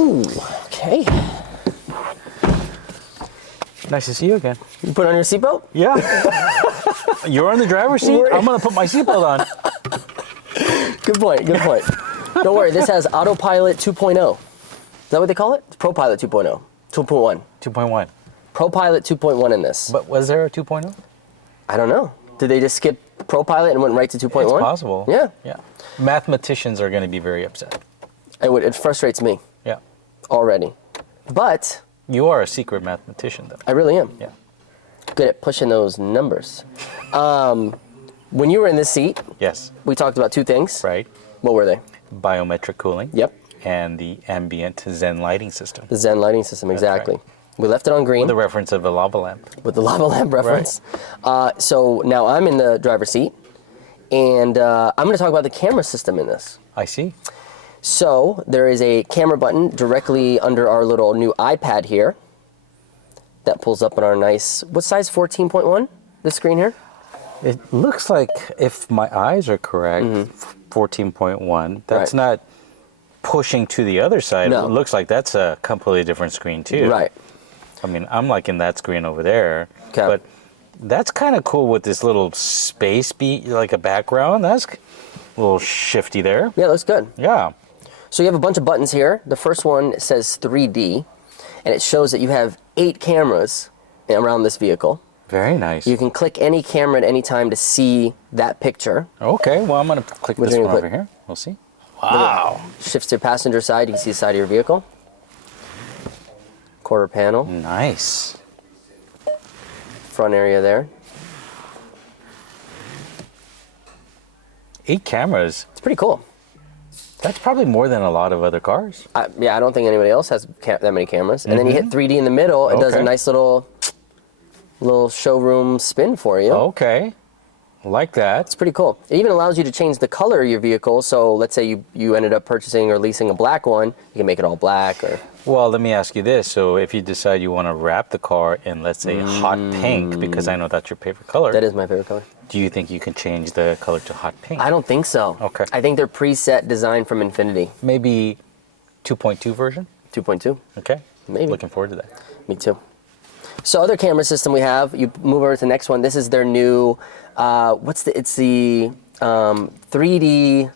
Ooh, okay. Nice to see you again. You put on your seatbelt? Yeah. You're in the driver's seat? I'm going to put my seatbelt on. Good point, good point. Don't worry, this has Autopilot 2.0. Is that what they call it? It's ProPilot 2.0. 2.1. 2.1. ProPilot 2.1 in this. But was there a 2.0? I don't know. Did they just skip ProPilot and went right to 2.1? It's possible. Yeah. Yeah. Mathematicians are going to be very upset. It frustrates me. Yeah. Already. But You are a secret mathematician, though. I really am. Yeah. Good at pushing those numbers. When you were in this seat, Yes. we talked about two things. Right. What were they? Biometric cooling. Yep. And the ambient Zen lighting system. The Zen lighting system, exactly. right. We left it on green. The reference of a lava lamp. With the lava lamp reference. So now I'm in the driver's seat, and I'm going to talk about the camera system in this. I see. So there is a camera button directly under our little new iPad here that pulls up on our nice, what size, 14.1, this screen here? It looks like, if my eyes are correct, 14.1. That's not pushing to the other side. No. It looks like that's a completely different screen, too. Right. I mean, I'm liking that screen over there. Okay. But that's kind of cool with this little space beat, like a background. That's a little shifty there. Yeah, it looks good. Yeah. So you have a bunch of buttons here. The first one says 3D, and it shows that you have 8 cameras around this vehicle. Very nice. You can click any camera at any time to see that picture. Okay, well, I'm going to click this one over here. We'll see. Wow. Shifts to passenger side, you can see the side of your vehicle. Quarter panel, Nice. front area there. 8 cameras. It's pretty cool. That's probably more than a lot of other cars. Yeah, I don't think anybody else has that many cameras. And then you hit 3D in the middle, it does a Okay. nice little showroom spin for you. Okay. Like that. It's pretty cool. It even allows you to change the color of your vehicle. So let's say you ended up purchasing or leasing a black one, you can make it all black. Or Well, let me ask you this. So if you decide you want to wrap the car in, let's say, hot pink, because I know that's your favorite color, that is my favorite color. do you think you can change the color to hot pink? I don't think so. Okay. I think they're preset designed from Infiniti. Maybe 2.2 version? 2.2. Okay. Maybe. Looking forward to that. Me too. So other camera system we have, you move over to the next one. This is their new, it's the 3D,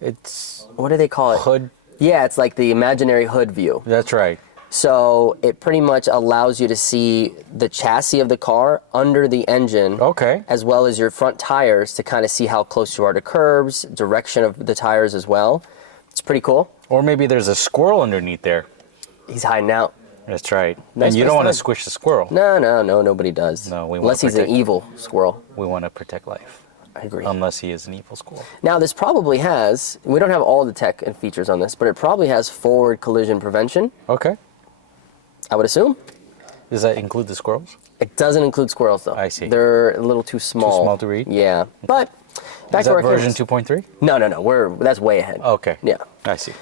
It's what do they call it? hood. Yeah, it's like the imaginary hood view. That's right. So it pretty much allows you to see the chassis of the car under the engine, Okay. as well as your front tires to kind of see how close you are to curbs, direction of the tires as well. It's pretty cool. Or maybe there's a squirrel underneath there. He's hiding out. That's right. Nice And you first don't want to time. squish the squirrel. No, nobody does. No, we wanna unless he's an protect- evil squirrel. We want to protect life. I agree. Unless he is an evil squirrel. Now, this probably has, we don't have all the tech and features on this, but it probably has forward collision prevention, Okay. I would assume. Does that include the squirrels? It doesn't include squirrels, though. I see. They're a little too small. Too small to read? Yeah. But back Is to that our version cameras. 2.3? No. That's way ahead. Okay. Yeah. I see.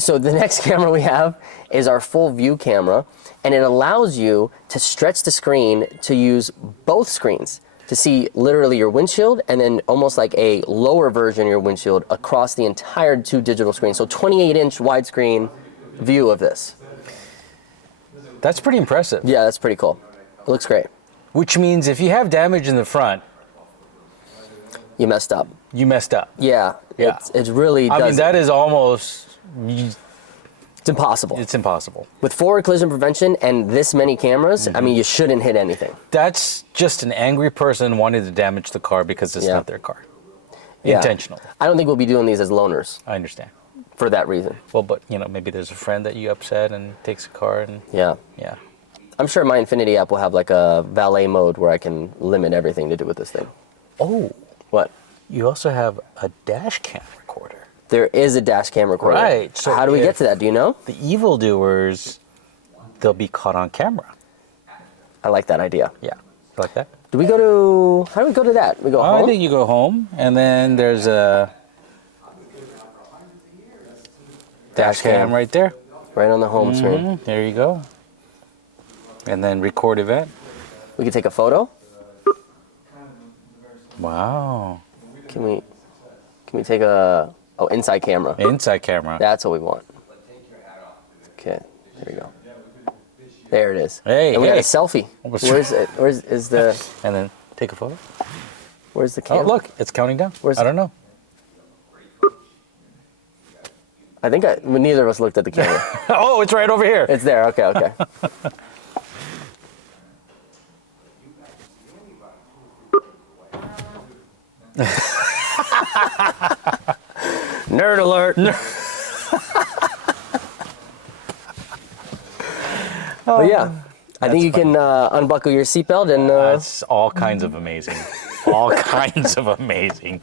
So the next camera we have is our full view camera, and it allows you to stretch the screen to use both screens to see literally your windshield and then almost like a lower version of your windshield across the entire 2 digital screens. So 28-inch widescreen view of this. That's pretty impressive. Yeah, that's pretty cool. It looks great. Which means if you have damage in the front, You messed up. you messed up. Yeah. Yeah. It really does. I mean, that is almost, It's impossible. it's impossible. With forward collision prevention and this many cameras, I mean, you shouldn't hit anything. That's just an angry person wanting to damage the car because it's Yeah. not their car. Yeah. Intentional. I don't think we'll be doing these as loaners I understand. for that reason. Well, but, maybe there's a friend that you upset and takes a car and, Yeah. yeah. I'm sure my Infiniti app will have like a valet mode where I can limit everything to do with this thing. Oh, What? you also have a dash cam recorder. There is a dash cam recorder. Right, so how do we get if- to that? Do you know? The evildoers, they'll be caught on camera. I like that idea. Yeah. Like that? Do we go to, how do we go to that? We go I home? think you go home, and then there's a dash cam right there. Right on the home screen. There you go. And then record event. We can take a photo. Wow. Can we take a, inside camera. Inside camera. That's what we want. Okay, there we go. There it is. Hey, and we got hey. a selfie. Where's it? Is the? And then take a photo. Where's the Oh, camera? look, it's counting down. I don't know. I think neither of us looked at the camera. Oh, it's right over here. It's there. Okay, okay. Nerd alert. But yeah, I think you can unbuckle your seatbelt and. That's all kinds of amazing. All kinds of amazing.